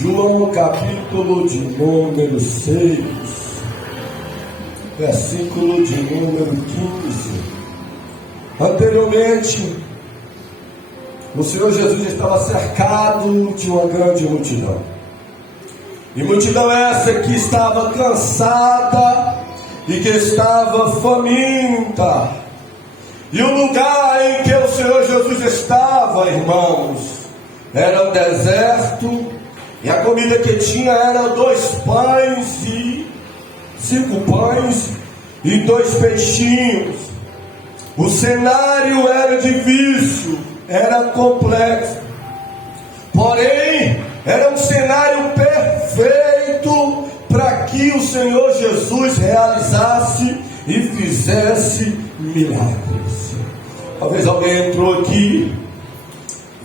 João capítulo de número 6, versículo de número 15. Anteriormente, o Senhor Jesus estava cercado de uma grande multidão. E multidão essa que estava cansada e que estava faminta. E o lugar em que o Senhor Jesus estava, irmãos, era um deserto. E a comida que tinha era 2 pães e 5 pães e 2 peixinhos. O cenário era difícil, era complexo. Porém, era um cenário perfeito para que o Senhor Jesus realizasse e fizesse milagres. Talvez alguém entrou aqui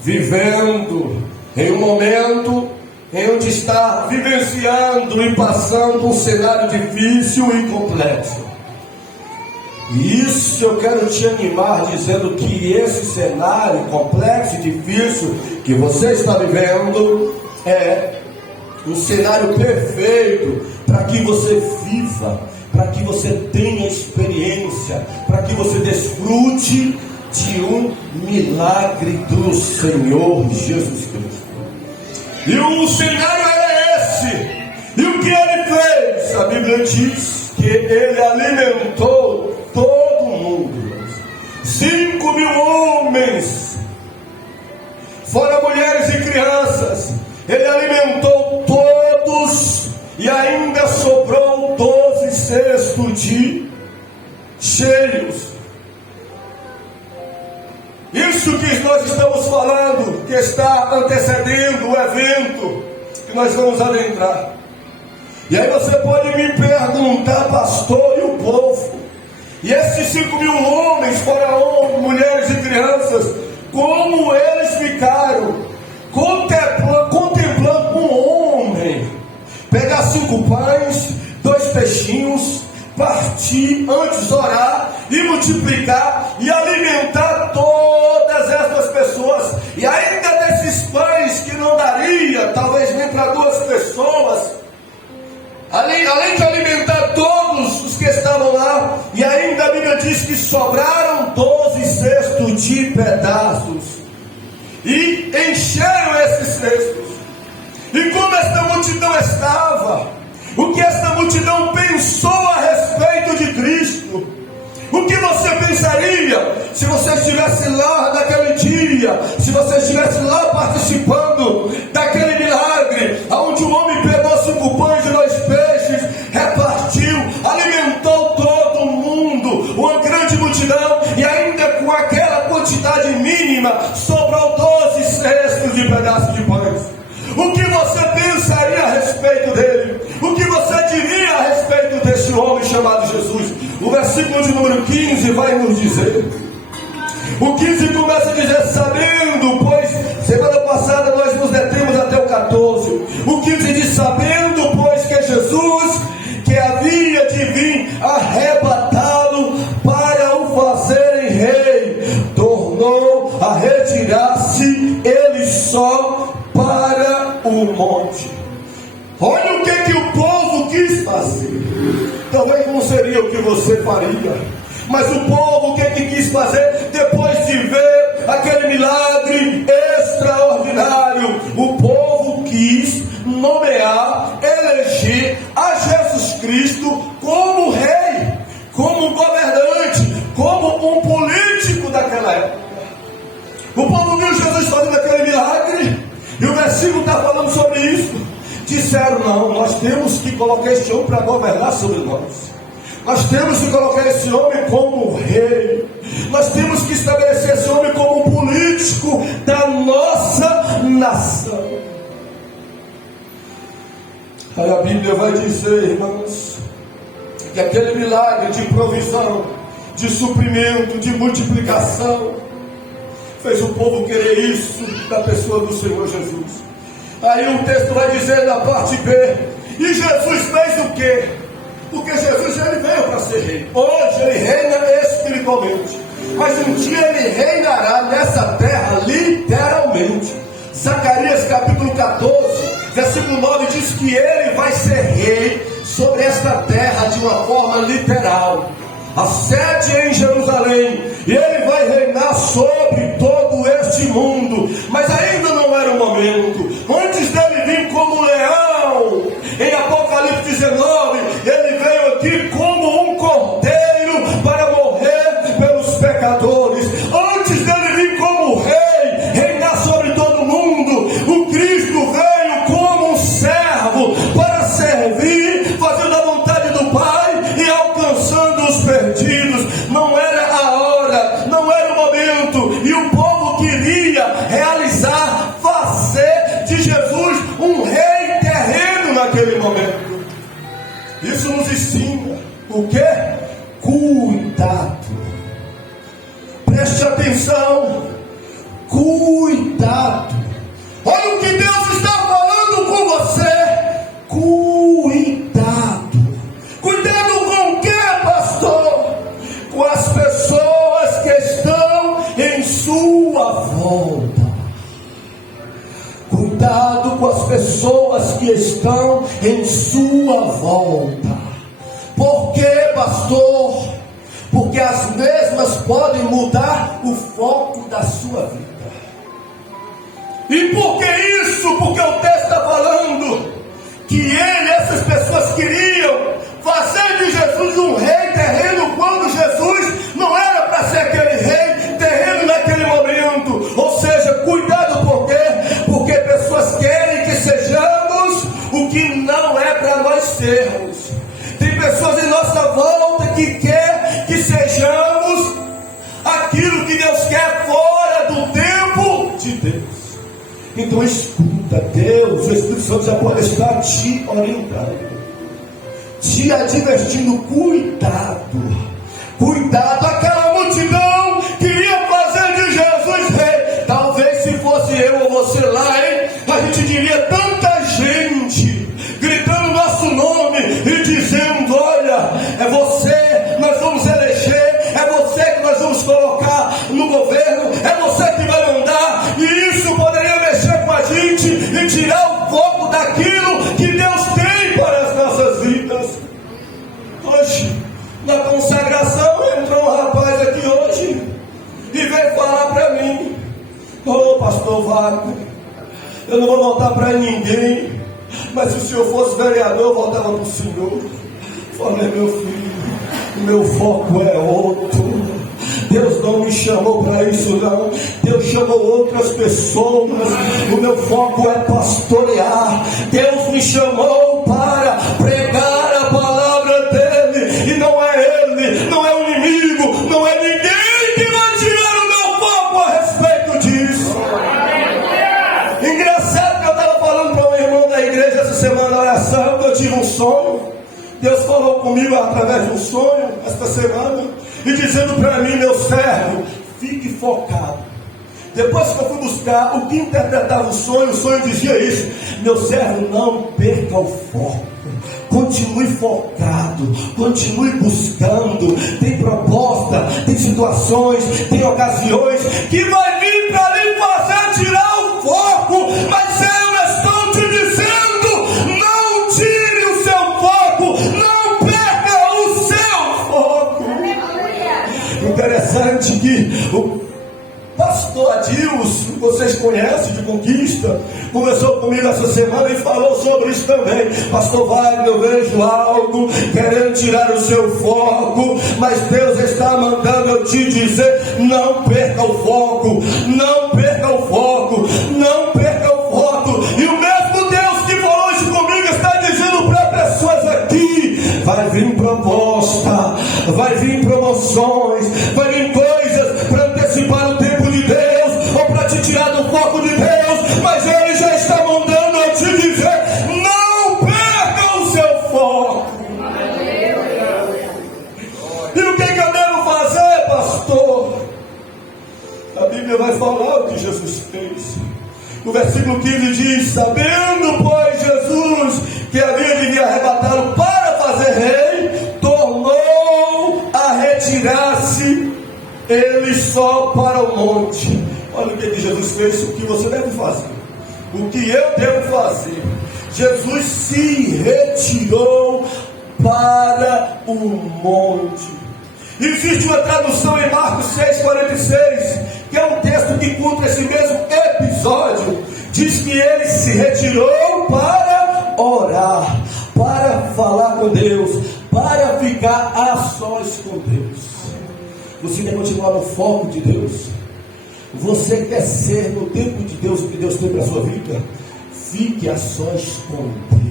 vivendo em um momento em onde está vivenciando e passando um cenário difícil e complexo. E isso eu quero te animar dizendo que esse cenário complexo e difícil que você está vivendo é um cenário perfeito para que você viva, para que você tenha experiência, para que você desfrute de um milagre do Senhor Jesus Cristo. E o cenário era esse. E o que ele fez? A Bíblia diz que ele alimentou todo mundo. 5.000 homens, fora mulheres e crianças. Ele alimentou todos. E ainda sobrou 12 cestos de cheios. Isso que nós estamos falando, que está antecedendo o evento que nós vamos adentrar. E aí você pode me perguntar, pastor, e o povo? E esses 5.000 homens, fora mulheres e crianças, como eles ficaram contemplando um homem pegar 5 pães, 2 peixinhos, partir, antes orar e multiplicar e alimentar todas essas pessoas. E ainda desses pães que não daria, talvez nem para 2 pessoas, além de alimentar todos os que estavam lá, e ainda a Bíblia diz que sobraram 12 cestos de pedaços, e encheram esses cestos. E como esta multidão estava, o que esta multidão pensou a respeito de Cristo? O que você pensaria se você estivesse lá naquele dia, se você estivesse lá participando daquele milagre, onde o homem pegou 5 pães e 2 peixes, repartiu, alimentou todo mundo, uma grande multidão, e ainda com aquela quantidade mínima, sobrou 12 cestos de pedaços de pães. O que você pensaria a respeito dele? O que você diria a respeito desse homem chamado Jesus? O versículo de número 15 vai nos dizer. O 15 começa a dizer, sabendo, pois, semana passada nós nos detemos até o 14. O 15 diz, sabendo, pois, que Jesus, que havia de vir arrebatá-lo para o fazerem rei, tornou a retirar-se ele só para o monte. Olha o que o povo quis fazer. Talvez não seria o que você faria, mas o povo o que quis fazer depois de ver aquele milagre extraordinário? O povo quis nomear, eleger a Jesus Cristo como rei, como governante, como um político daquela época. O povo viu Jesus fazendo aquele milagre, e o versículo está falando sobre isso. Disseram, não, nós temos que colocar esse homem para governar sobre nós. Nós temos que colocar esse homem como rei. Nós temos que estabelecer esse homem como político da nossa nação. Aí a Bíblia vai dizer, irmãos, que aquele milagre de provisão, de suprimento, de multiplicação, fez o povo querer isso da pessoa do Senhor Jesus. Aí o texto vai dizer na parte B, e Jesus fez o quê? Porque Jesus ele veio para ser rei. Hoje ele reina espiritualmente, mas um dia ele reinará nessa terra literalmente. Zacarias capítulo 14 Versículo 9 diz que ele vai ser rei sobre esta terra de uma forma literal. A sede é em Jerusalém, e ele vai reinar sobre todo este mundo. Mas ainda não era o momento. Antes dele vir como leão, em Apocalipse 19, ele veio aqui como um cordeiro para morrer pelos pecadores. Antes dele vir como rei, reinar sobre todo mundo, o Cristo veio como um servo para servir, fazendo a vontade do Pai e alcançando os perdidos. Não era a hora, não era o momento, e o povo queria realizar, fazer de Jesus um rei terreno naquele momento. Isso nos ensina o que? Cuidado. Preste atenção. Cuidado. Olha o que Deus está falando com você. Cuidado. Cuidado com o que, pastor? Com as pessoas que estão em sua volta. Cuidado com as pessoas que estão em sua volta. Por quê, pastor? Porque as mesmas podem mudar o foco da sua vida. E por que isso? Porque o texto está falando que essas pessoas queriam fazer de Jesus um rei terreno, quando Jesus não era para ser aquele rei terreno naquele momento. Ou seja, cuidado, por quê? Porque pessoas querem que sejamos o que não é para nós sermos. Tem pessoas em nossa volta que quer que sejamos aquilo que Deus quer fora do tempo de Deus. Então escuta, Deus, o Espírito Santo já pode estar te orientando, te advertindo. Cuidado, cuidado. Aquela multidão queria fazer de Jesus rei. Talvez se fosse eu ou você lá, hein, a gente diria: tanta gente gritando nosso nome e dizendo: olha, é você, nós vamos eleger, é você que nós vamos colocar no governo, é você que vai mandar. E isso poderia mexer com a gente e tirar o foco daquilo que Deus tem para as nossas vidas. Hoje, na consagração, entrou um rapaz aqui hoje e veio falar para mim: ô pastor Wagner, eu não vou voltar para ninguém, mas se o senhor fosse vereador, eu voltava para o senhor. Falei: meu filho, o meu foco é outro. Deus não me chamou para isso, não. Deus chamou outras pessoas. O meu foco é pastorear. Deus me chamou para pregar a palavra dele. E não é ele, não é o inimigo, não é ninguém que vai tirar o meu foco a respeito disso. Engraçado que eu estava falando para um irmão da igreja essa semana na oração, que eu tive um sonho. Deus falou comigo através de um sonho esta semana, e dizendo para mim: meu servo, fique focado. Depois que eu fui buscar o que interpretava o sonho dizia isso: meu servo, não perca o foco, continue focado, continue buscando. Tem proposta, tem situações, tem ocasiões que vai vir para lhe fazer tirar o foco, mas eu estou te dizendo: não tire o seu foco, não perca o seu foco. Interessante que o pastor Adilson, vocês conhecem de Conquista, conversou comigo essa semana e falou sobre isso também. Pastor Wagner, eu vejo algo querendo tirar o seu foco, mas Deus está mandando eu te dizer: não perca o foco, não perca o foco, não perca o foco. E o mesmo Deus que falou isso comigo está dizendo para pessoas aqui: vai vir proposta, vai vir promoções, vai vir coisas para antecipar o tempo de Deus, ou para te tirar do foco de Deus, mas Ele já está mandando eu te dizer: não perca o seu foco. E o que eu devo fazer, pastor? A Bíblia vai falar o que Jesus fez. O versículo 15 diz: sabendo, pois, Jesus que havia de vir arrebatá-lo para fazer rei, tornou a retirar-se ele só para o monte. Olha o que Jesus fez, o que você deve fazer, o que eu devo fazer. Jesus se retirou para o monte. Existe uma tradução em Marcos 6,46, que é um texto que conta esse mesmo episódio. Diz que ele se retirou para orar, para falar com Deus, para ficar a sós com Deus. Você quer continuar no foco de Deus? Você quer ser no tempo de Deus o que Deus tem para a sua vida? Fique a sós com Deus.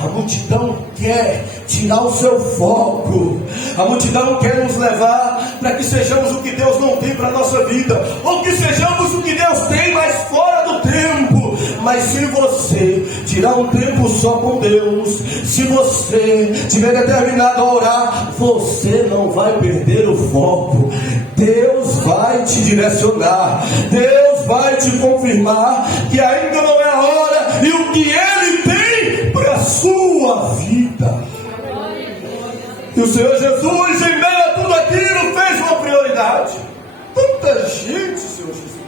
A multidão quer tirar o seu foco. A multidão quer nos levar para que sejamos o que Deus não tem para a nossa vida, ou que sejamos o que Deus tem, mas fora do tempo. Mas se você tirar um tempo só com Deus, se você tiver determinado a orar, você não vai perder o foco. Deus vai te direcionar, Deus vai te confirmar que ainda não é a hora, e o que Ele tem para a sua vida. E o Senhor Jesus, em meio a tudo aquilo, fez uma prioridade. Tanta gente, Senhor Jesus,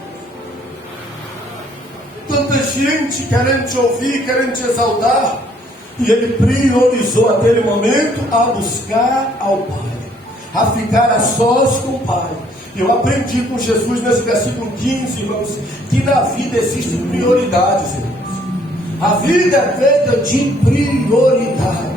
tanta gente querendo te ouvir, querendo te exaltar, e Ele priorizou aquele momento a buscar ao Pai, a ficar a sós com o Pai. Eu aprendi com Jesus nesse versículo 15, irmãos, que na vida existem prioridades, irmãos. A vida é feita de prioridades.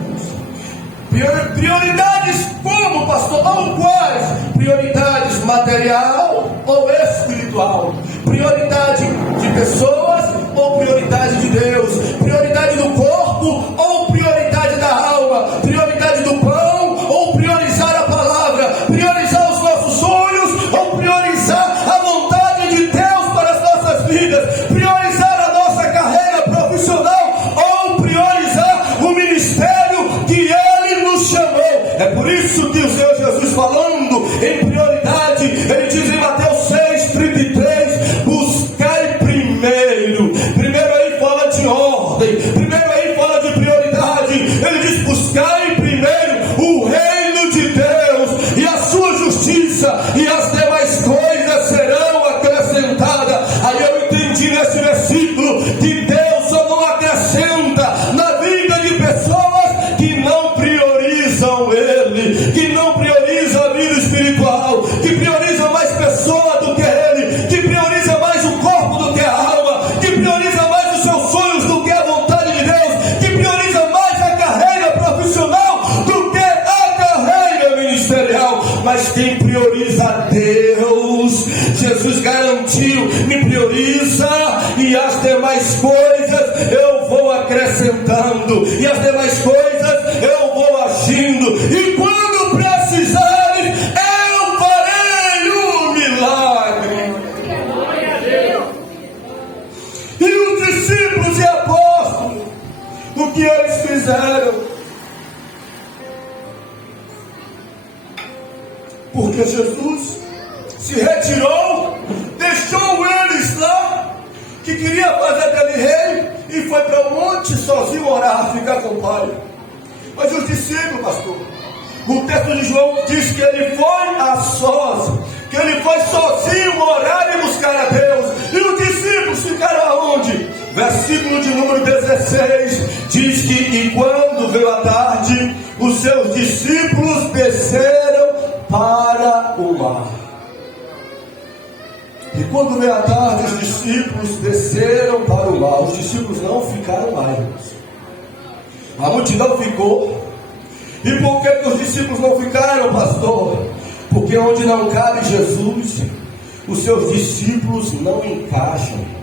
Prioridades como, pastor? Ou quais? Prioridades material ou espiritual? Prioridade de pessoas ou prioridade de Deus? Prioridade do corpo ou prioridade da alma? Prioridade do pão ou priorizar a palavra? Priorizar os nossos sonhos ou priorizar a vontade de Deus para as nossas vidas? Priorizar a nossa carreira profissional ou priorizar o ministério que Ele nos chamou? É por isso que o Senhor Jesus, falando em prioridade, Ele diz em Mateus 6,33: buscai primeiro. Primeiro aí fala de ordem, primeiro aí fala de prioridade. Ele diz: buscai primeiro o reino de Deus e a sua justiça, e as demais coisas serão acrescentadas. Aí eu entendi nesse versículo que Deus só não acrescenta na vida de pessoas que não priorizam Ele, que não priorizam a vida espiritual, que priorizam mais pessoa do que Ele, que prioriza mais o corpo do que a alma, que prioriza mais os seus sonhos do que a vontade de Deus, que prioriza mais a carreira profissional do que a carreira ministerial. Mas quem prioriza a Deus, Jesus garantiu: me prioriza e as demais coisas eu vou acrescentando, e as demais coisas eu vou agindo, e quando precisares eu farei o milagre. E os discípulos e apóstolos, o que eles fizeram? Porque Jesus se retirou, deixou eles lá, que queria fazer dele rei, e foi para o monte sozinho orar, ficar com o Pai. Mas os discípulos, pastor, o texto de João diz que ele foi a sós, que ele foi sozinho orar e buscar a Deus. E os discípulos ficaram aonde? Versículo de número 16 diz que e quando veio a tarde, os seus discípulos desceram para o mar. E quando veio a tarde, os discípulos desceram para o mar. Os discípulos não ficaram lá, irmãos. A multidão ficou. E por que os discípulos não ficaram, pastor? Porque onde não cabe Jesus, os seus discípulos não encaixam, irmãos.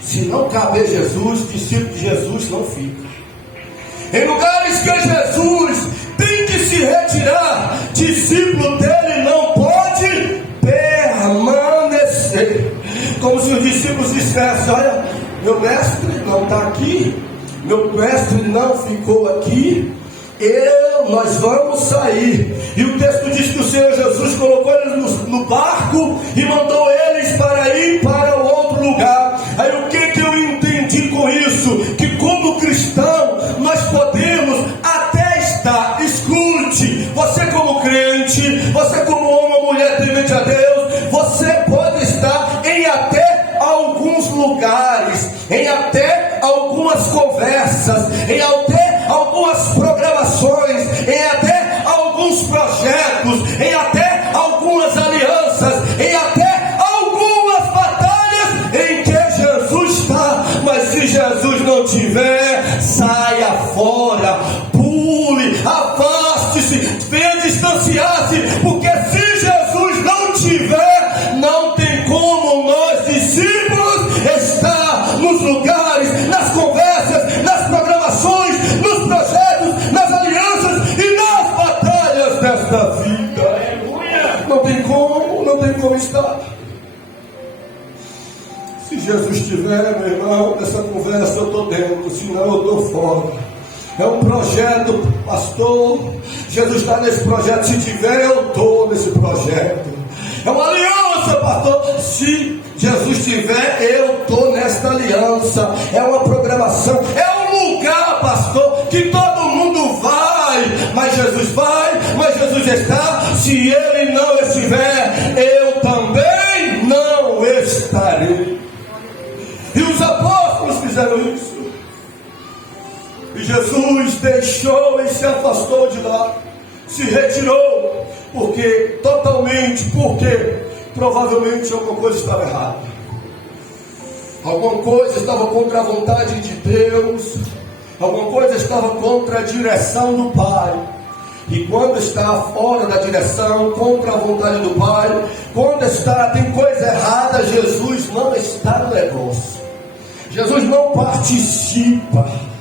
Se não caber Jesus, discípulo de Jesus não fica. Em lugares que Jesus tem que se retirar, discípulo dele não pode permanecer. Como se os discípulos dissessem: olha, meu mestre não está aqui, meu mestre não ficou aqui, nós vamos sair. E o texto diz que o Senhor Jesus colocou eles no barco e mandou eles para ir para o outro lugar. Aí o que eu entendi com isso? Que como cristão nós podemos até estar, escute, você como crente, você como homem ou mulher temente a Deus, você pode estar em até alguns lugares, em até algumas alianças, em até algumas batalhas em que Jesus está. Mas se Jesus não tiver, saia fora, pule, afaste-se, venha distanciar-se, porque se Jesus não tiver, não tem como nós discípulos estar nos lugares, nas conversas, nas programações, nos projetos, nas alianças e nas batalhas desta vida. Não tem como estar. Se Jesus estiver, meu irmão, nessa conversa eu estou dentro, senão eu estou fora. É um projeto, pastor. Jesus está nesse projeto. Se tiver, eu estou nesse projeto. É uma aliança, pastor. Se Jesus estiver, eu estou nesta aliança. É uma programação. É um lugar, pastor, que todo mundo vai. Mas Jesus vai, mas Jesus está. Se ele não estiver, eu também não estarei. E os apóstolos fizeram isso. E Jesus deixou e se afastou de lá, se retirou, porque provavelmente alguma coisa estava errada, alguma coisa estava contra a vontade de Deus, alguma coisa estava contra a direção do Pai. E quando está fora da direção, contra a vontade do Pai, quando tem coisa errada, Jesus não está no negócio, Jesus não participa.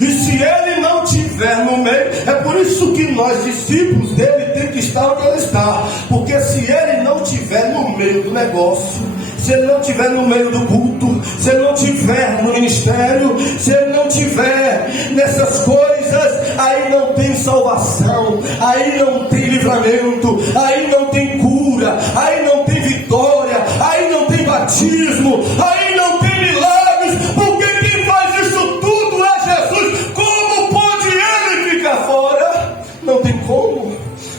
E se ele não estiver no meio, é por isso que nós, discípulos dele, temos que estar onde ele está. Porque se ele não estiver no meio do negócio, se ele não estiver no meio do culto, se ele não estiver no ministério, se ele não estiver nessas coisas, aí não tem salvação, aí não tem livramento, aí não tem cura, aí não tem vitória, aí não tem batismo, aí não tem milagres, porque quem faz isso tudo é Jesus. Como pode ele ficar fora?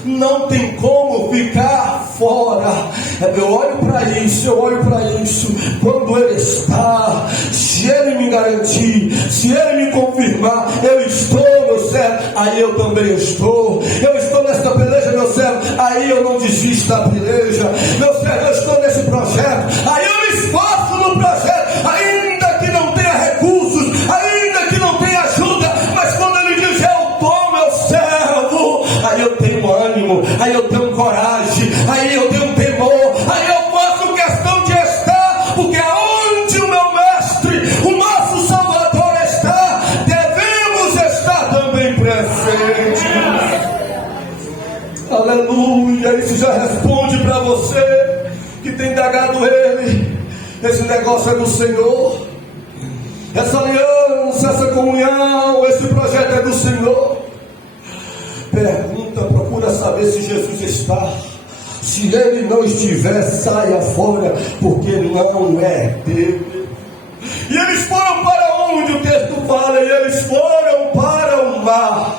Não tem como ficar fora. Eu olho para isso, quando ele está, se ele me garantir, se ele me confirmar, eu estou, meu servo, aí eu também estou. Eu estou nesta peleja, meu servo, aí eu não desisto da peleja. Meu servo, eu estou nesse projeto, aí eu me esforço no projeto, ainda que não tenha recursos, ainda que não tenha ajuda, mas quando ele diz, eu estou, meu servo, aí eu tenho ânimo, aí eu tenho coragem, aí eu tenho temor, aí eu faço questão de estar, porque aonde o meu mestre, o nosso Salvador está, devemos estar também presentes. Aleluia. Isso já responde para você que tem indagado ele. Esse negócio é do Senhor, essa aliança, essa comunhão, esse projeto é do Senhor. Pergunta, procura saber se Jesus está. Se ele não estiver, saia fora, porque não é dele. E eles foram para onde? O texto fala, e eles foram para o mar.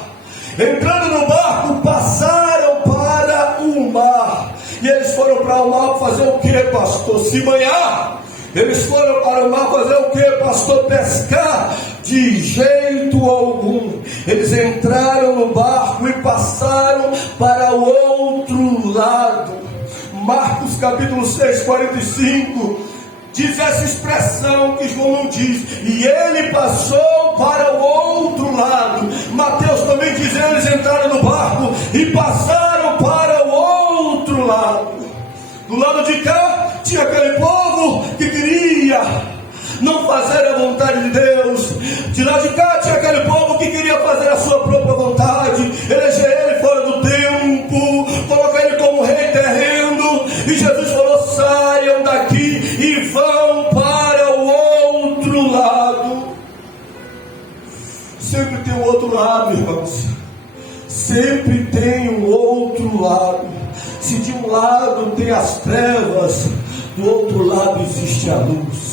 Entrando no barco, passaram para o mar. E eles foram para o mar fazer o que, pastor? Se banhar. Eles foram para o mar fazer o que, pastor? Pescar? De jeito algum. Eles entraram no barco e passaram para o outro lado. Marcos capítulo 6, 45 diz essa expressão que João não diz. E ele passou para o outro lado. Mateus também diz, eles entraram no barco e passaram para o outro lado. Do lado de cá tinha aquele povo que queria não fazer a vontade de Deus. De lá de cá tinha aquele povo que queria fazer a sua própria vontade, eleger ele fora do tempo, colocar ele como rei terreno. E Jesus falou, saiam daqui e vão para o outro lado. Sempre tem um outro lado, irmãos. Sempre tem um outro lado. Se de um lado tem as trevas, do outro lado existe a luz.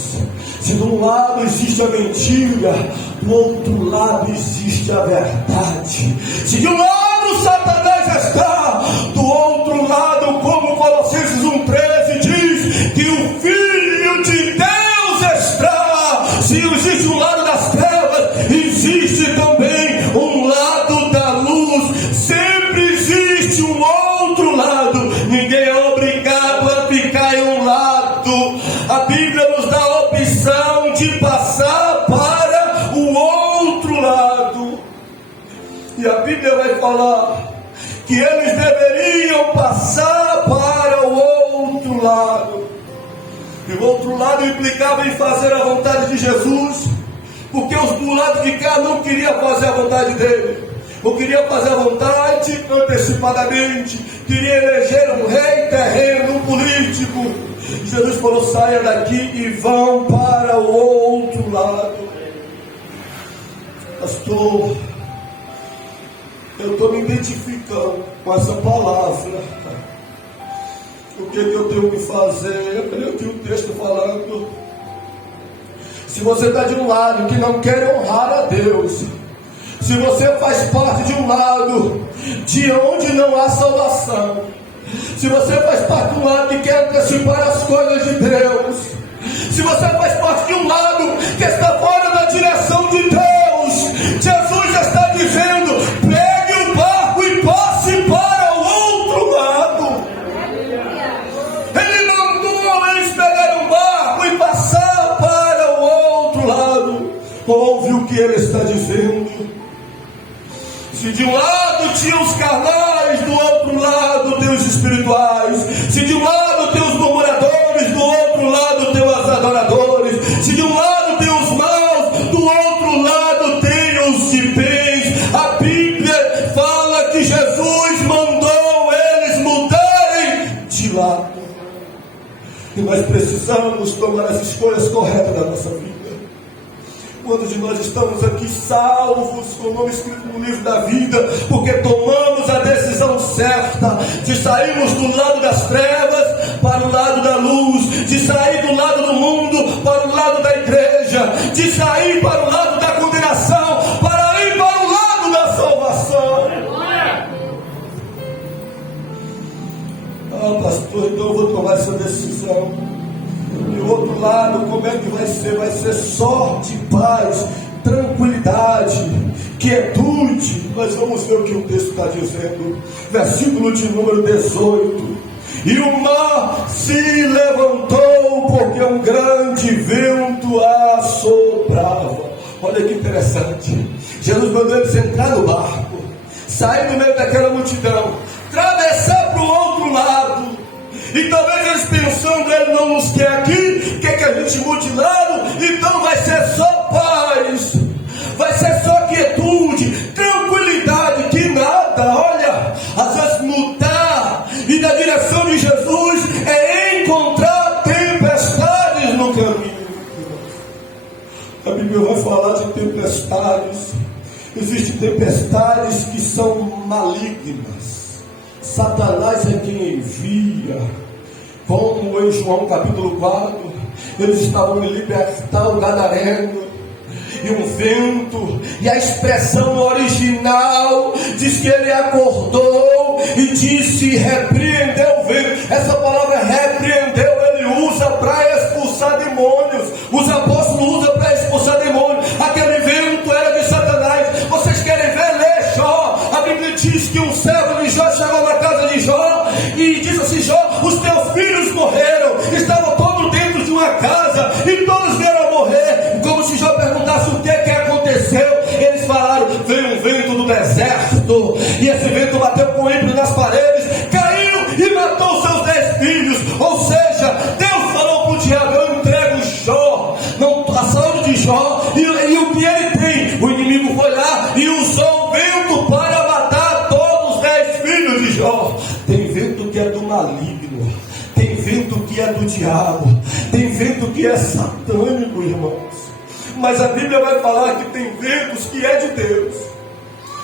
Se de um lado existe a mentira, do outro lado existe a verdade. Se de um lado Satanás está, do outro lado, como Colossenses 1,13 diz, que o Filho de Deus está. Se existe um lado das trevas, existe também um lado da luz. Sempre existe um outro lado. Ninguém é obrigado a ficar Bíblia vai falar que eles deveriam passar para o outro lado. E o outro lado implicava em fazer a vontade de Jesus, porque os do lado de cá não queriam fazer a vontade dele, ou queriam fazer a vontade antecipadamente, queriam eleger um rei terreno, um político. Jesus falou: saia daqui e vão para o outro lado. Pastor, eu estou me identificando com essa palavra. O que eu tenho que fazer? Olha aqui o texto falando. Se você está de um lado que não quer honrar a Deus, se você faz parte de um lado de onde não há salvação, se você faz parte de um lado que quer antecipar as coisas de Deus, se você faz parte de um lado que está fora da direção de Deus, Jesus está dizendo: pegue o barco e passe para o outro lado. Ele mandou eles pegarem um barco e passar para o outro lado. Ouve o que ele está dizendo. Se de um lado tinha os carnais, do outro lado tem os espirituais. Se de um lado tem os murmuradores, do outro lado tem os adoradores. Se de um lado tem os maus, do outro lado tem os de bens. A Bíblia fala que Jesus mandou eles mudarem de lado. E nós precisamos tomar as escolhas corretas da nossa vida. Quantos de nós estamos aqui salvos, com o nome escrito no livro da vida, porque tomamos a decisão certa de sairmos do lado das trevas para o lado da luz, de sair do lado do mundo para o lado da igreja, de sair para o lado da condenação para ir para o lado da salvação. Ah, pastor, então eu vou tomar essa decisão. E o outro lado, como é que vai ser? Vai ser só de paz, tranquilidade, quietude. Nós vamos ver o que o texto está dizendo. Versículo de número 18. E o mar se levantou, porque um grande vento assoprava. Olha que interessante. Jesus mandou eles entrar no barco, sair do meio daquela multidão, atravessar para o outro lado. E talvez eles pensando: ele não nos quer aqui, quer que a gente mude de lado, então vai ser só paz, vai ser só quietude, tranquilidade, que nada. Olha, às vezes mudar e da direção de Jesus é encontrar tempestades no caminho. A Bíblia vai falar de tempestades. Existem tempestades que são malignas. Satanás é quem envia. Como em João capítulo 4, eles estavam em libertar o gadareno, e um vento, e a expressão original diz que ele acordou e disse: repreendeu o vento. Essa palavra repreendeu ele usa para expulsar demônios. Os apóstolos usam para expulsar demônios. Aquele vento era de Satanás. Vocês querem ver? Lê Jó. A Bíblia diz que um servo de Jó chegou na casa de Jó e disse assim: Jó, os teus filhos morreram, estavam todos dentro de uma casa e todos vieram a morrer. Como se Jó perguntasse o que aconteceu. Eles falaram: veio um vento do deserto e esse vento bateu com ímpeto nas paredes, caiu e matou seus 10 filhos. Ou seja, Deus falou para o diabo: eu entrego Jó, não, a saúde de Jó e o que ele tem. O inimigo foi lá e usou o vento para matar todos os 10 filhos de Jó. Tem vento que é do maligno, tem vento que é do diabo, tem vento que é satânico, irmãos. Mas a Bíblia vai falar que tem ventos que é de Deus.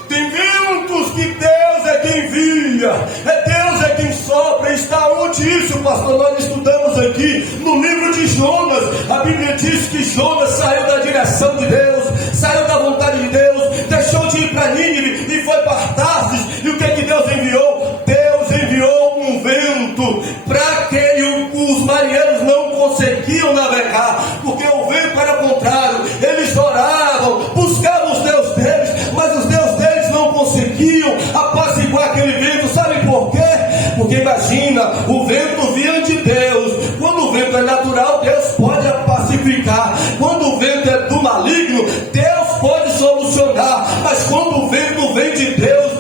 Tem ventos que Deus é quem envia, Deus é quem sopra. Está onde isso, pastor? Nós estudamos aqui no livro de Jonas. A Bíblia diz que Jonas saiu da direção de Deus, saiu da vontade de Deus, deixou de ir para Nínive e foi para Tarsis. E o que Deus enviou? Deus enviou um vento para que os marinheiros não conseguiam navegar, porque o vento era contrário. Eles oravam, buscavam os deuses deles, mas os deuses deles não conseguiam apaciguar aquele vento. Sabe por quê? Porque imagina, o vento vinha de Deus. Quando o vento é natural, Deus pode pacificar. Quando o vento é do maligno, Deus pode solucionar. Mas quando o vento vem de Deus,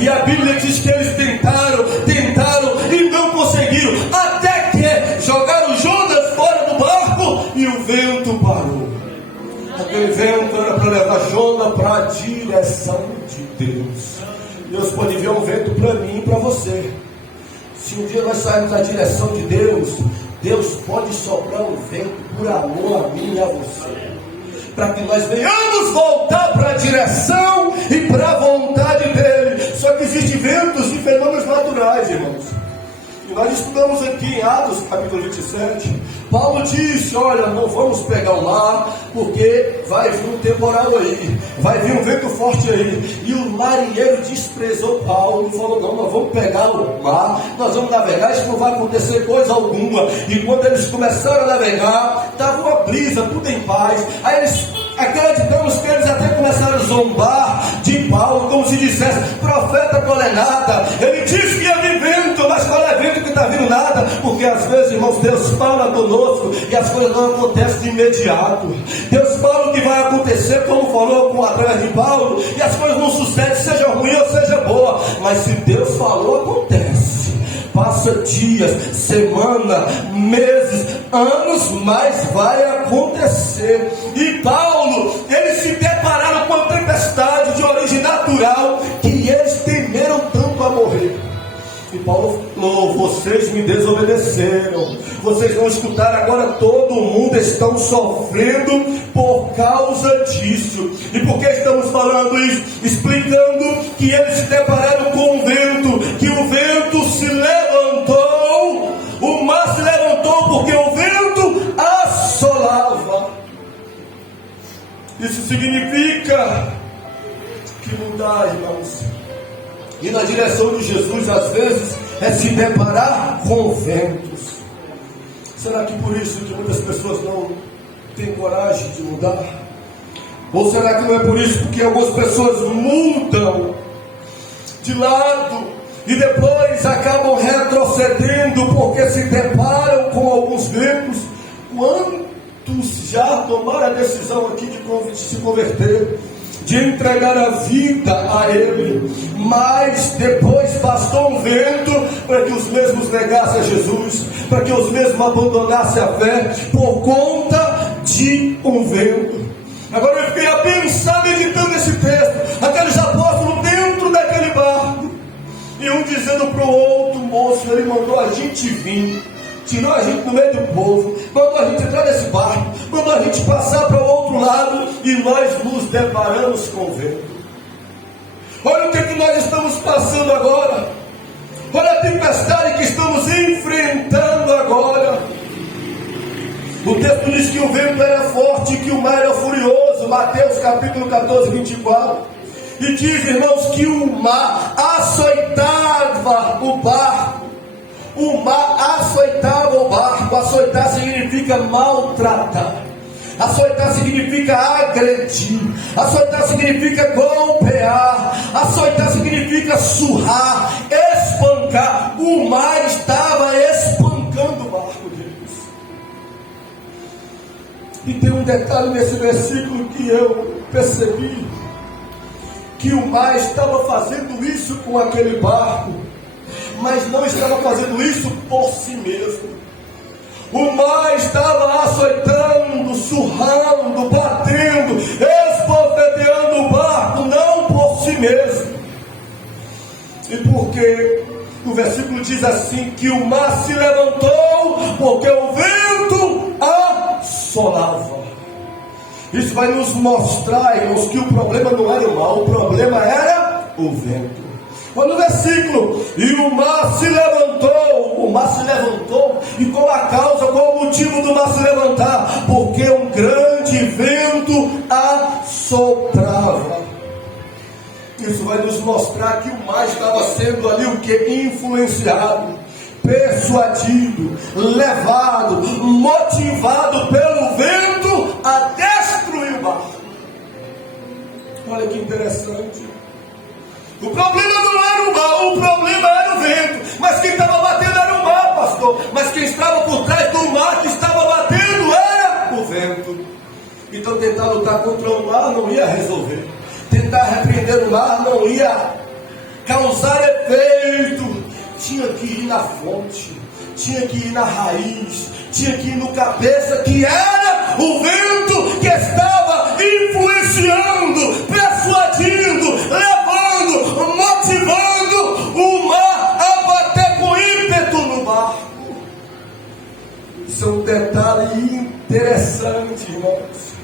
E a Bíblia diz que eles tentaram e não conseguiram, até que jogaram Jonas fora do barco e o vento parou. Aquele vento era para levar Jonas para a direção de Deus. Deus pode enviar um vento para mim e para você. Se um dia nós sairmos da direção de Deus, Deus pode soprar um vento por amor a mim e a você, para que nós venhamos voltar para a direção e para a vontade dele. Só que existem ventos e fenômenos naturais, irmãos. E nós estudamos aqui em Atos capítulo 27. Paulo disse: olha, não vamos pegar o mar, porque vai vir um temporal aí, vai vir um vento forte aí. E o marinheiro desprezou Paulo e falou: não, nós vamos pegar o mar, nós vamos navegar, isso não vai acontecer coisa alguma. E quando eles começaram a navegar, estava uma brisa, tudo em paz. Aí eles acreditamos que eles até começaram a zombar de Paulo, como se dissesse: profeta qual é nada, ele disse que ia vir vento, mas qual é vento que está vindo nada? Porque às vezes, irmãos, Deus fala conosco e as coisas não acontecem de imediato. Deus fala o que vai acontecer, como falou através de Paulo, e as coisas não sucedem, seja ruim ou seja boa. Mas se Deus falou, acontece. Passa dias, semana, meses, anos, mas vai acontecer. E Paulo, eles se depararam com uma tempestade de origem natural, que eles temeram tanto a morrer. E Paulo falou: vocês me desobedeceram, vocês não escutaram, agora todo mundo está sofrendo por causa disso. E por que estamos falando isso? Explicando que eles se depararam com o vento, que o vento se levantou, o mar se levantou porque o vento assolava. Isso significa que mudar, irmãos, e na direção de Jesus, às vezes, é se deparar com ventos. Será que por isso que muitas pessoas não têm coragem de mudar? Ou será que não é por isso porque algumas pessoas mudam de lado e depois acabam retrocedendo porque se deparam com alguns ventos? Quantos já tomaram a decisão aqui de se converter, de entregar a vida a Ele, mas depois bastou um vento para que os mesmos negassem a Jesus, para que os mesmos abandonassem a fé por conta de um vento? Agora eu fiquei a pensar, meditando esse texto, aqueles apóstolos dentro daquele barco, e um dizendo para o outro: moço, ele mandou a gente vir, tirou a gente do meio do povo, mandou a gente entrar nesse barco, mandou a gente passar para o outro lado, e nós nos deparamos com o vento. Olha o que nós estamos passando agora, olha a tempestade que estamos enfrentando agora. O texto diz que o vento era forte e que o mar era furioso, Mateus capítulo 14, 24. E diz, irmãos, que o mar açoitava o barco. O mar açoitava o barco. Açoitar significa maltratar. Açoitar significa agredir. Açoitar significa golpear. Açoitar significa surrar, espancar. O mar estava espancando o barco deles. E tem um detalhe nesse versículo que eu percebi: que o mar estava fazendo isso com aquele barco, mas não estava fazendo isso por si mesmo. O mar estava açoitando, surrando, batendo, esbofeteando o barco, não por si mesmo. E porque o versículo diz assim, que o mar se levantou porque o vento assolava. Isso vai nos mostrar, irmãos, que o problema não era o mar, o problema era o vento. Olha o versículo: e o mar se levantou, e qual a causa, qual o motivo do mar se levantar? Porque um grande vento assoprava. Isso vai nos mostrar que o mar estava sendo ali o que? Influenciado, persuadido, levado, motivado pelo vento a destruir o barco. Olha que interessante. O problema não era o mar, o problema era o vento. Mas quem estava batendo era o mar, pastor. Mas quem estava por trás do mar que estava batendo era o vento. Então tentar lutar contra o mar não ia resolver. Tentar repreender o mar não ia causar efeito, tinha que ir na fonte, tinha que ir na raiz, tinha que ir no cabeça, que era o vento que estava influenciando, persuadindo, levando, motivando o mar a bater com ímpeto no barco. Isso é um detalhe interessante, irmãos,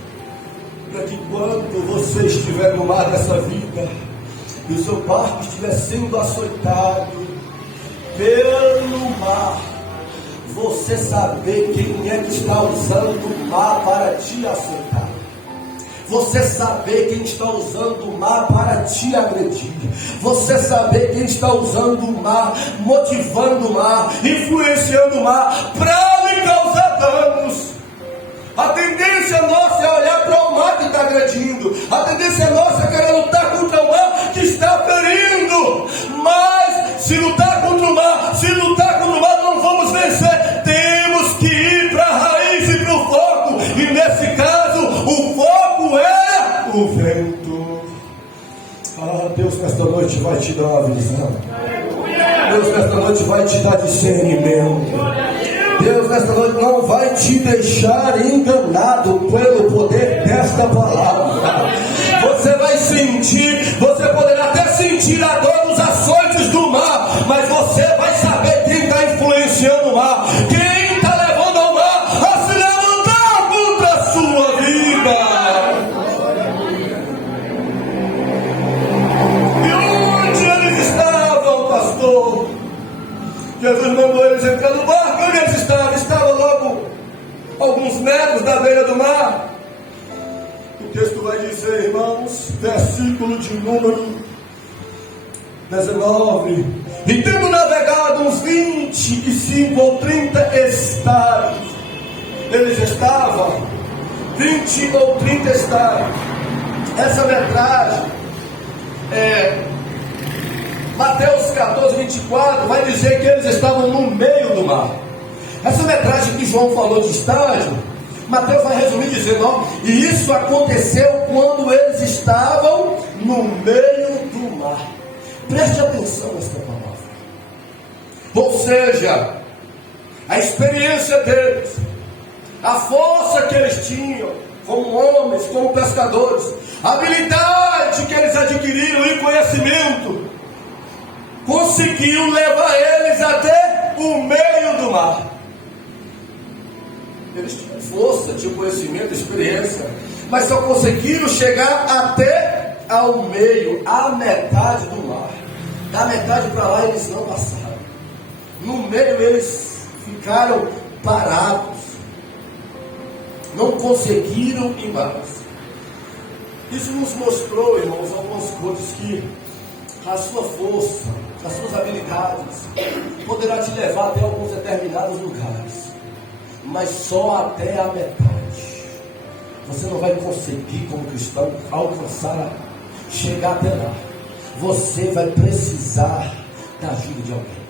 para que quando você estiver no mar dessa vida e o seu barco estiver sendo açoitado pelo mar, você saber quem é que está usando o mar para te açoitar, você saber quem está usando o mar para te agredir, você saber quem está usando o mar, motivando o mar, influenciando o mar para lhe causar danos. A tendência nossa é olhar para o mar que está agredindo, a tendência nossa é querer lutar contra o mar que está ferindo, mas se lutar contra o mar não vamos vencer. Temos que ir para a raiz e para o foco, e nesse caso o foco é o vento. Deus nesta noite vai te dar uma visão, Deus nesta noite vai te dar discernimento, Deus nesta noite não vai te deixar enganado pelo poder desta palavra. Você vai sentir, você poderá até sentir a dor dos açoites do mar, mas você vai saber quem está influenciando o mar, quem está levando ao mar a se levantar contra a sua vida. E onde eles estavam, pastor? Jesus mandou eles entrar no barco. Onde eles estavam? Estavam logo alguns metros da beira do mar. O texto vai dizer, irmãos, versículo de número 19: e tendo navegado uns 25 ou 30 estádios, eles estavam 20 ou 30 estádios. Essa metragem Mateus 14, 24 vai dizer que eles estavam no meio do mar. Essa metragem que João falou de estágio, Mateus vai resumir dizendo, ó, e isso aconteceu quando eles estavam no meio do mar. Preste atenção nesta palavra. Ou seja, a experiência deles, a força que eles tinham como homens, como pescadores, a habilidade que eles adquiriram e conhecimento, conseguiu levar eles até o meio do mar. Eles tinham força, tinham conhecimento, experiência, mas só conseguiram chegar até ao meio, à metade do mar. Da metade para lá eles não passaram. No meio eles ficaram parados, não conseguiram ir mais. Isso nos mostrou, irmãos, algumas coisas, que a sua força, as suas habilidades poderá te levar até alguns determinados lugares, mas só até a metade. Você não vai conseguir, como cristão, alcançar, chegar até lá. Você vai precisar da ajuda de alguém.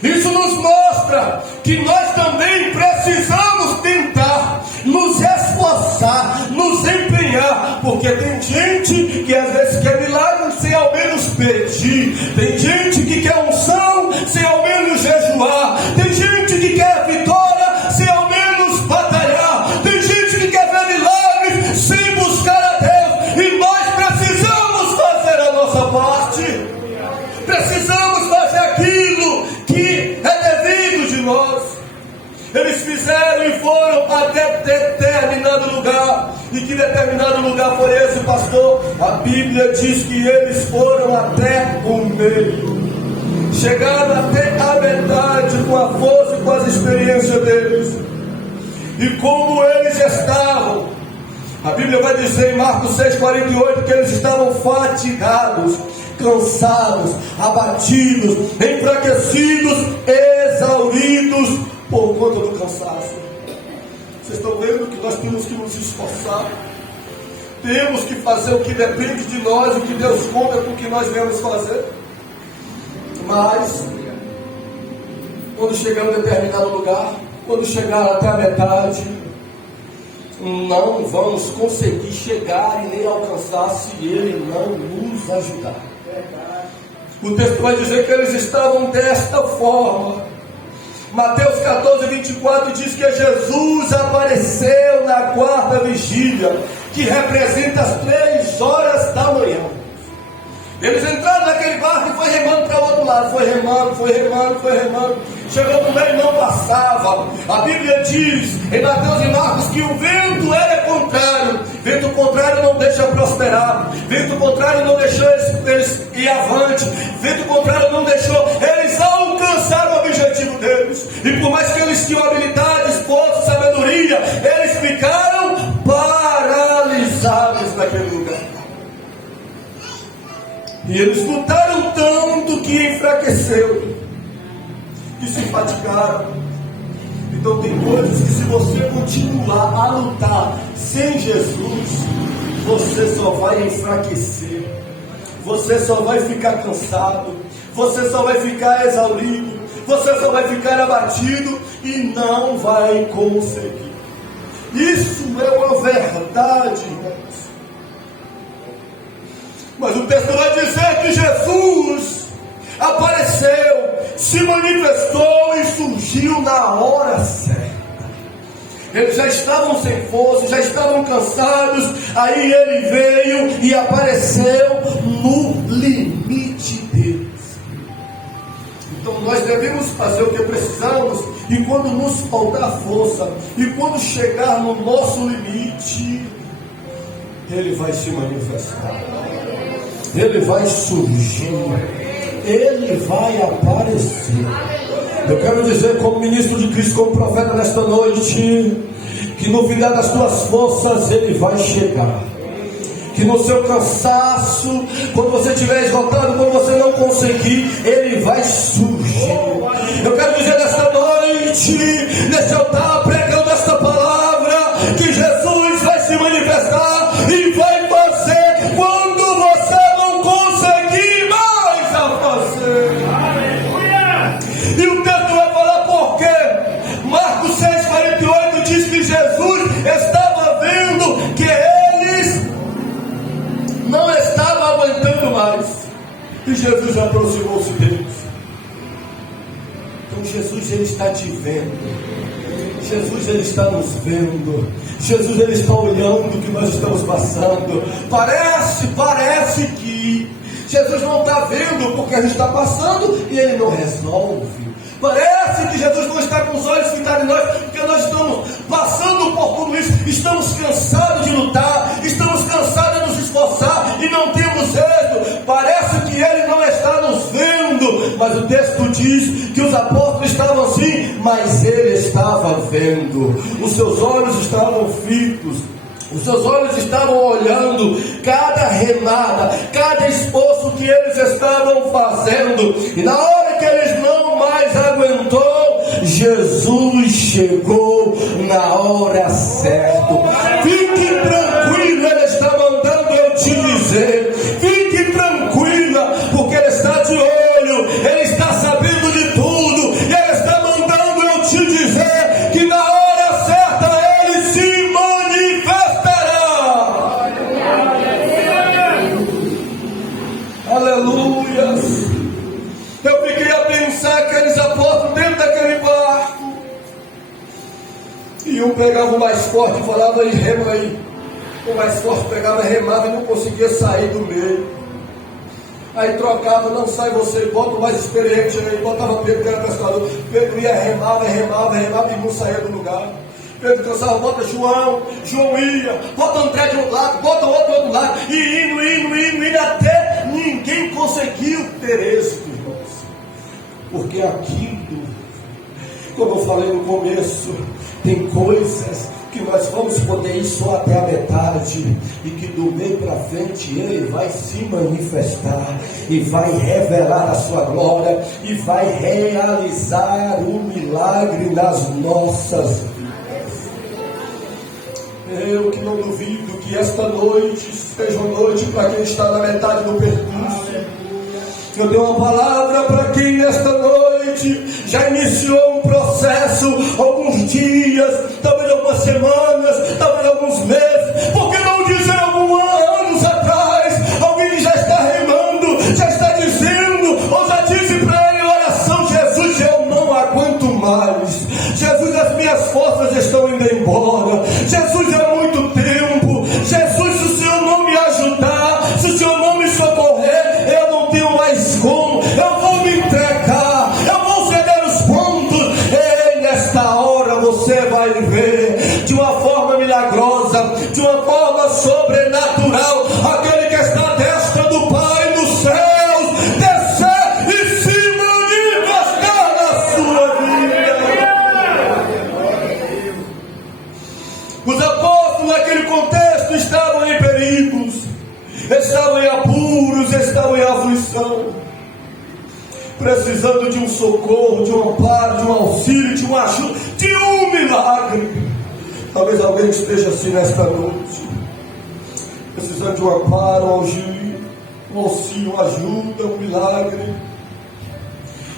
Isso nos mostra que nós também precisamos tentar, nos esforçar, nos empenhar, porque tem gente que às vezes quer milagre sem ao menos pedir, tem gente que quer unção sem ao menos jejuar, tem gente que quer vitória sem ao menos batalhar, tem gente que quer ver milagres sem buscar a Deus, e nós precisamos fazer a nossa parte, precisamos fazer aquilo que é devido de nós. Eles fizeram e foram até determinado lugar. E que determinado lugar foi esse, pastor? A Bíblia diz que eles foram até o meio, chegaram até a metade com a força e com as experiências deles. E como eles estavam, a Bíblia vai dizer em Marcos 6,48 que eles estavam fatigados, cansados, abatidos, enfraquecidos, exauridos por conta do cansaço. Vocês estão vendo que nós temos que nos esforçar, temos que fazer o que depende de nós, o que Deus conta com o que nós viemos fazer. Mas quando chegar em um determinado lugar, quando chegar até a metade, não vamos conseguir chegar e nem alcançar se Ele não nos ajudar. O texto vai dizer que eles estavam desta forma. Mateus 14, 24 diz que Jesus apareceu na quarta vigília, que representa as 3 horas da manhã. Eles entraram naquele barco e foi remando para o outro lado, foi remando. Chegou no meio e não passava. A Bíblia diz em Mateus e Marcos que o vento era contrário. Vento contrário não deixa prosperar. Vento contrário não deixou eles ir avante. Vento contrário não deixou eles alcançar o objetivo deles. E por mais que eles tinham habilidade, esforço, sabedoria, eles ficaram paralisados naquele lugar. E eles lutaram tanto que enfraqueceu, que se fatigaram. Então tem coisas que, se você continuar a lutar sem Jesus, você só vai enfraquecer, você só vai ficar cansado, você só vai ficar exaurido, você só vai ficar abatido e não vai conseguir. Isso é uma verdade, irmãos. Mas o texto vai dizer que Jesus apareceu, se manifestou e surgiu na hora certa. Eles já estavam sem força, já estavam cansados. Aí ele veio e apareceu no limite deles. Então nós devemos fazer o que precisamos. E quando nos faltar força, e quando chegar no nosso limite, ele vai se manifestar, ele vai surgir, ele vai aparecer. Eu quero dizer, como ministro de Cristo, como profeta nesta noite, que no final das tuas forças ele vai chegar. Que no seu cansaço, quando você estiver esgotado, quando você não conseguir, ele vai surgir. Eu quero dizer nesta noite, nesse altar, pregando esta palavra, que Jesus vai se manifestar e vai fazer quando você não conseguir mais a fazer. Aleluia! E o texto vai falar por quê? Marcos 6,48 diz que Jesus estava vendo que eles não estavam aguentando mais, e Jesus aproximou-se deles. Então Jesus, ele está te vendo, Jesus, ele está nos vendo, Jesus, ele está olhando o que nós estamos passando. Parece que Jesus não está vendo porque a gente está passando e ele não resolve. Parece que Jesus não está com os olhos fitados em nós, porque nós estamos passando por tudo isso, estamos cansados de lutar, estamos cansados de nos esforçar e não temos êxito. Parece que ele não está nos vendo, mas o texto diz que os apóstolos estavam assim, mas ele estava vendo. Os seus olhos estavam fitos, os seus olhos estavam olhando cada remada, cada esforço que eles estavam fazendo. E na hora que eles não mais aguentou, Jesus chegou na hora certa. Fique tranquilo, ele está mandando eu te dizer. Fique tranquila, porque ele está de olho, ele está sabendo de tudo, e ele está mandando eu te dizer que na hora certa ele se manifestará. Aleluia. Eu fiquei a pensar aqueles apóstolos dentro daquele barco, e um pegava o mais forte e falava aí, rema aí. O mais forte pegava, remava e não conseguia sair do meio. Aí trocava, não sai você, bota o mais experiente aí, botava Pedro que era pescador. Pedro ia, remava e não saía do lugar. Pedro cansava, bota João ia, bota André de um lado, bota o outro do outro lado, e indo, até ninguém conseguiu ter êxito, irmãos. Porque aquilo, como eu falei no começo, tem coisas que nós vamos poder ir só até a metade, e que do meio para frente ele vai se manifestar e vai revelar a sua glória e vai realizar o milagre nas nossas vidas. Eu que não duvido que esta noite seja uma noite para quem está na metade do percurso. Eu tenho uma palavra para quem nesta noite já iniciou um processo, alguns dias, talvez algumas semanas, talvez alguns meses, por que não dizer alguns anos atrás, alguém que já está remando, já está dizendo minhas forças estão indo embora. Jesus, é muito tempo. Jesus, se o Senhor não me ajudar, se o Senhor não me socorrer, eu não tenho mais como. Eu vou me entregar, eu vou ceder os pontos. E nesta hora você vai ver de uma forma milagrosa, de uma forma sobrenatural, aquele que está à destra do Pai nos céus, descer e se manifestar na sua vida. Os apóstolos naquele contexto estavam em perigos, estavam em apuros, estavam em aflição, precisando de um socorro, de um amparo, de um auxílio, de uma ajuda, de um milagre. Talvez alguém esteja assim nesta noite, precisando de um amparo, um auxílio, uma ajuda, um milagre,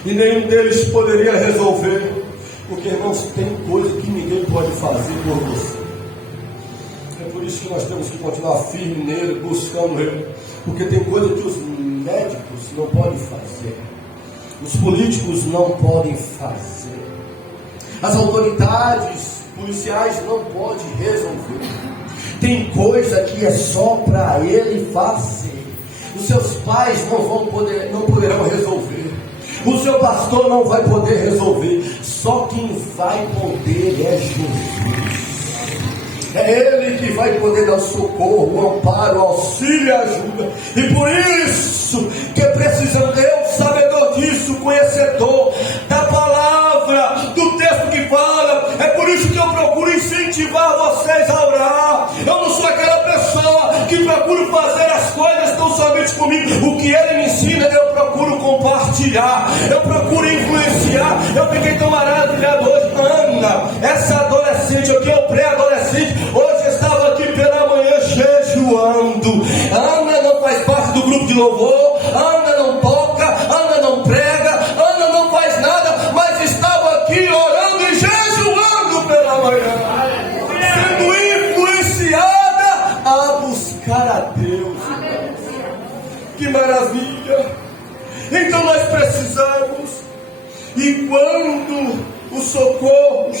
e nenhum deles poderia resolver, porque, irmãos, tem coisa que ninguém pode fazer por você. É por isso que nós temos que continuar firme nele, buscando ele, porque tem coisa que os médicos não podem fazer, os políticos não podem fazer, as autoridades policiais não podem resolver. Tem coisa que é só para ele fazer. Os seus pais não poderão resolver. O seu pastor não vai poder resolver. Só quem vai poder é Jesus. É Ele que vai poder dar socorro, o amparo, o auxílio e a ajuda. E por isso que precisamos, eu, sabedor disso, conhecedor da palavra, do texto que fala, é por isso que eu procuro incentivar vocês a orar. Eu não sou aquela pessoa que procuro fazer as coisas tão somente comigo. O que ele me ensina, eu procuro compartilhar, eu procuro influenciar. Eu fiquei tão maravilhado hoje. Ana, essa adolescente aqui, o pré-adolescente, hoje estava aqui pela manhã jejuando. Ana não faz parte do grupo de louvor, Ana não toca, Ana não prega, Ana não faz nada, mas estava aqui orando e jejuando pela manhã, sendo influenciada a buscar a Deus. Que maravilha! Então nós precisamos, e quando o socorro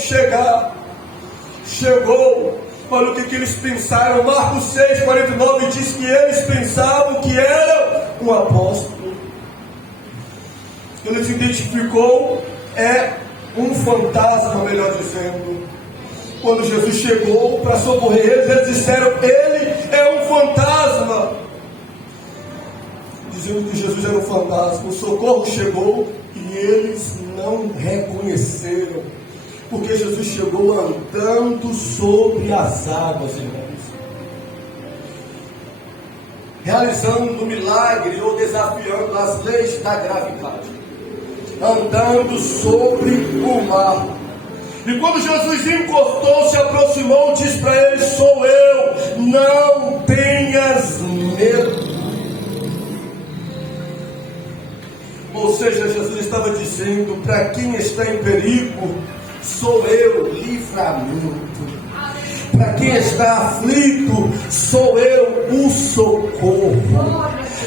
chegou, olha o que eles pensaram. Marcos 6,49 diz que eles pensavam que era um apóstolo. Ele se identificou, é um fantasma, melhor dizendo. Quando Jesus chegou para socorrer eles, eles disseram: ele é um fantasma, dizendo que Jesus era um fantasma. O socorro chegou e eles não reconheceram, porque Jesus chegou andando sobre as águas, irmãos, realizando um milagre ou desafiando as leis da gravidade, andando sobre o mar. E quando Jesus encostou, se aproximou, disse para ele: sou eu, não tenhas medo. Ou seja, Jesus estava dizendo: para quem está em perigo, sou eu, livramento. Para quem está aflito, sou eu, o socorro.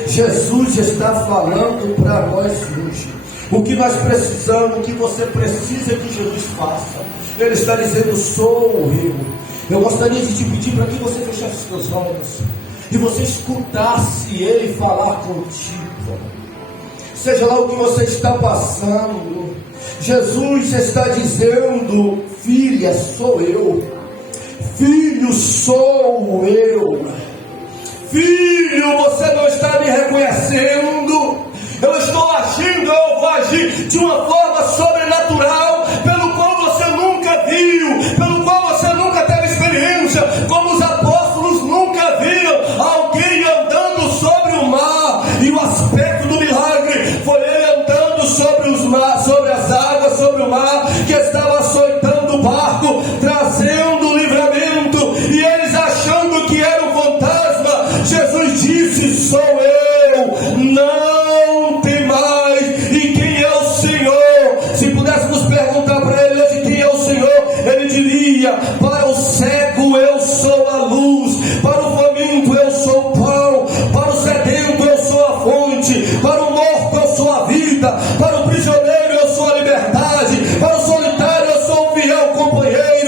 Jesus está falando para nós hoje o que nós precisamos, o que você precisa que Jesus faça. Ele está dizendo: sou eu. Eu gostaria de te pedir para que você fechasse os seus olhos e você escutasse Ele falar contigo. Seja lá o que você está passando, Jesus está dizendo: filha, sou eu. Filho, sou eu. Filho, você não está me reconhecendo. Eu estou agindo, eu vou agir de uma forma sobrenatural, pelo qual você nunca viu, pelo qual você nunca teve experiência, como os apóstolos nunca viram alguém andando sobre o mar. E o aspecto do milagre foi ele andando sobre as águas, sobre o mar, que estava açoitando o barco, trazendo livramento, e eles achando que era um fantasma. Jesus disse: sou eu, não tem mais. E quem é o Senhor? Se pudéssemos perguntar para ele hoje quem é o Senhor, ele diria: para o cego eu sou a luz, para o faminto eu sou o pão, para o sedento eu sou a fonte, para o morto eu sou a vida, para o prisioneiro eu sou a liberdade, para o solitário eu sou o fiel companheiro.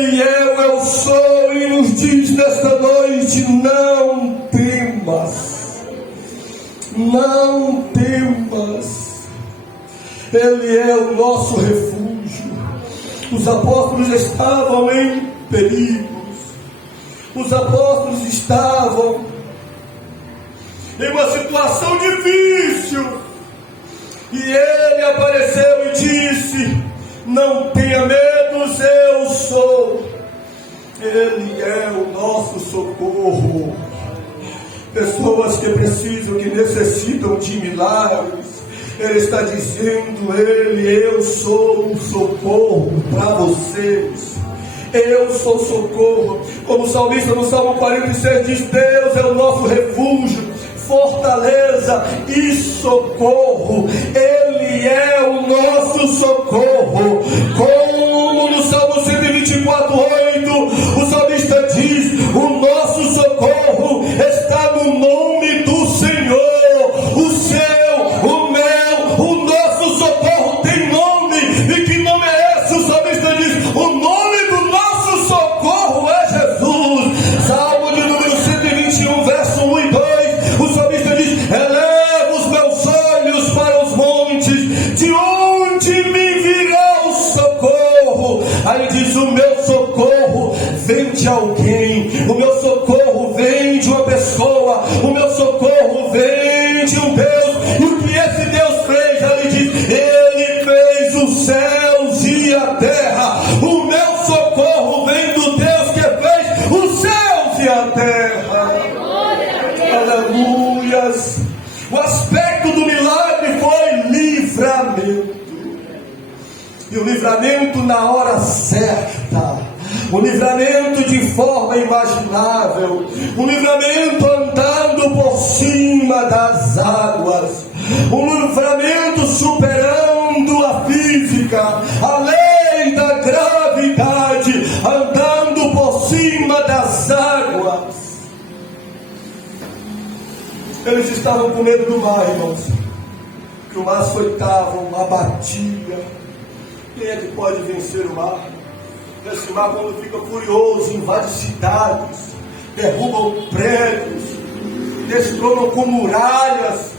Ele é o eu sou e nos diz nesta noite: não temas, não temas. Ele é o nosso refúgio. Os apóstolos estavam em perigos, os apóstolos estavam em uma situação difícil, e ele apareceu e disse: não tenha medo, eu sou. Ele é o nosso socorro. Pessoas que precisam, que necessitam de milagres, Ele está dizendo: eu sou o socorro para vocês. Eu sou socorro. Como o salmista no Salmo 46 diz: Deus é o nosso refúgio, fortaleza e socorro. Ele é o nosso socorro. Como no Salmo 124:8 o salmista diz: o nosso socorro está no nome do Senhor. O seu, o meu, o nosso socorro tem nome. E que nome é esse? O salmista diz: o nome do nosso socorro é Jesus. Salmo de número 121, verso 1 e 2, o salmista diz: eleva os meus olhos para os montes, de onde me virá o socorro? Aí diz: o meu socorro vem de alguém, o meu socorro vem de uma pessoa, o meu socorro vem de um Deus. E o que esse Deus fez? Ele diz: ele fez os céus e a terra. O meu socorro vem do Deus que fez os céus e a terra. Aleluias. O aspecto do milagre foi livramento. E o livramento na hora certa, o livramento de forma imaginável, o livramento andando por cima das águas, o livramento superando a física, a lei da gravidade, andando por cima das águas. Eles estavam com medo do mar, irmãos, que o mar açoitava, abatia. Quem é que pode vencer o mar? Esse mar, quando fica furioso, invade cidades, derrubam prédios, destronam com muralhas,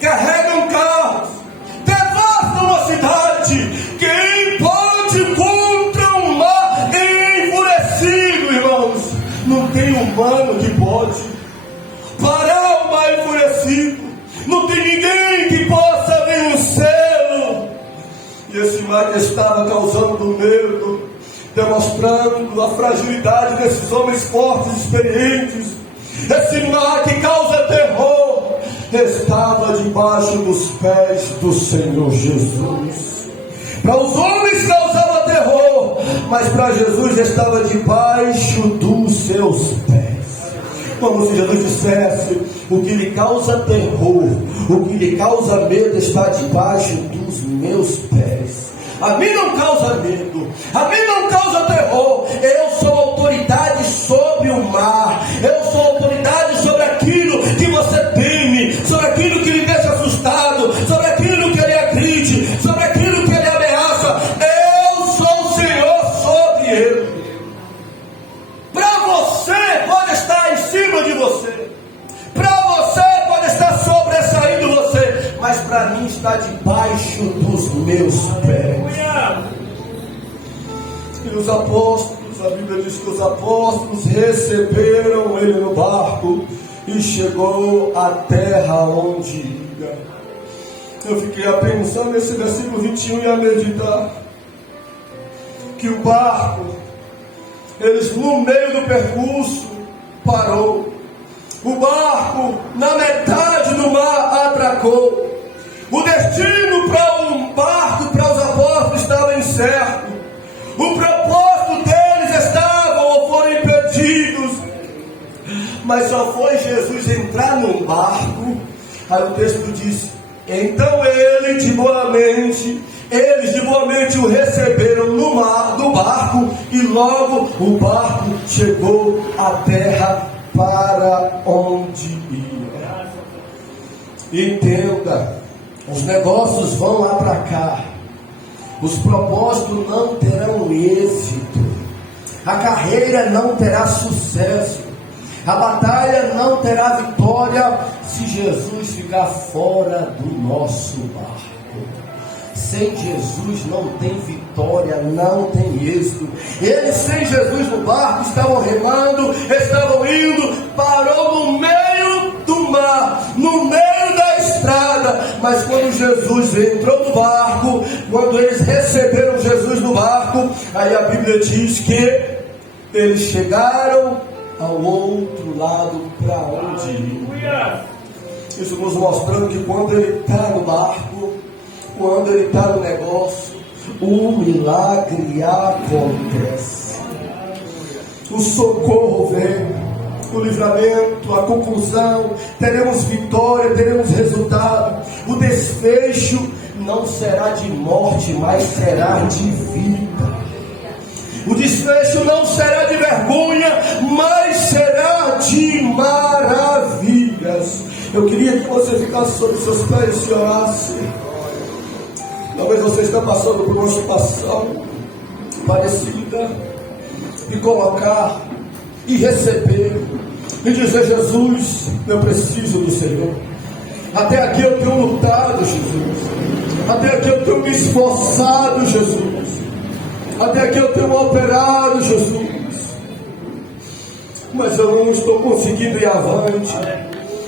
carregam carros, devastam a cidade. Quem pode contra um mar enfurecido, irmãos? Não tem humano que pode parar o mar enfurecido. Não tem ninguém que possa vencê-lo. E esse mar que estava causando medo, demonstrando a fragilidade desses homens fortes e experientes, esse mar que causa terror, estava debaixo dos pés do Senhor Jesus. Para os homens causava terror, mas para Jesus estava debaixo dos seus pés. Como se Jesus dissesse: o que lhe causa terror, o que lhe causa medo está debaixo dos meus pés. A mim não causa medo, a mim não causa terror. Eu sou autoridade sobre o mar, eu sou autoridade sobre aquilo que você teme, sobre aquilo que lhe deixa assustado, sobre aquilo que lhe agride, sobre aquilo que lhe ameaça. Eu sou o Senhor sobre ele. Para você pode estar em cima de você, para você pode estar sobressaindo você, mas para mim está debaixo dos meus pés. E os apóstolos, a Bíblia diz que os apóstolos receberam ele no barco e chegou à terra onde ia. Eu fiquei a pensar nesse versículo 21 e a meditar que o barco, eles no meio do percurso parou. O barco na metade do mar atracou. O destino para um barco, para os apóstolos, estava incerto. O propósito deles estava ou foram impedidos. Mas só foi Jesus entrar num barco. Aí o texto diz: então eles de boa mente o receberam no barco, e logo o barco chegou à terra para onde ia. Entenda, os negócios vão lá para cá, os propósitos não terão êxito a carreira não terá sucesso, a batalha não terá vitória se Jesus ficar fora do nosso barco. Sem Jesus não tem vitória, não tem êxito. Eles sem Jesus no barco estavam remando, estavam indo, parou no meio do mar, no meio da estrada. Mas quando Jesus entrou no barco, quando eles receberam Jesus no barco, aí a Bíblia diz que eles chegaram ao outro lado para onde iam. Isso nos mostrando que quando ele está no barco, quando ele está no negócio, o milagre acontece. O socorro vem, o livramento, a conclusão, teremos vitória, teremos resultado. O desfecho não será de morte, mas será de vida. O desfecho não será de vergonha, mas será de maravilhas. Eu queria que você ficasse sobre seus pés e orasse. Talvez você esteja passando por uma situação parecida, e colocar, e receber, e dizer: Jesus, eu preciso do Senhor. Até aqui eu tenho lutado, Jesus. Até aqui eu tenho me esforçado, Jesus. Até aqui eu tenho operado, Jesus. Mas eu não estou conseguindo ir avante.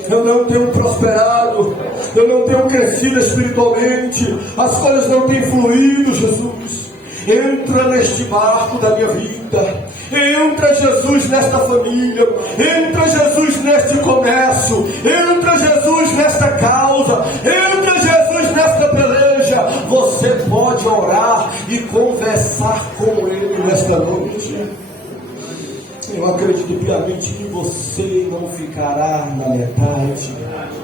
Eu não tenho prosperado, eu não tenho crescido espiritualmente, as coisas não têm fluído, Jesus. Entra neste barco da minha vida, entra Jesus nesta família, entra Jesus neste comércio, entra Jesus nesta causa, entra Jesus nesta peleja. Você pode orar e conversar com Ele nesta noite. Eu acredito piamente que você não ficará na metade.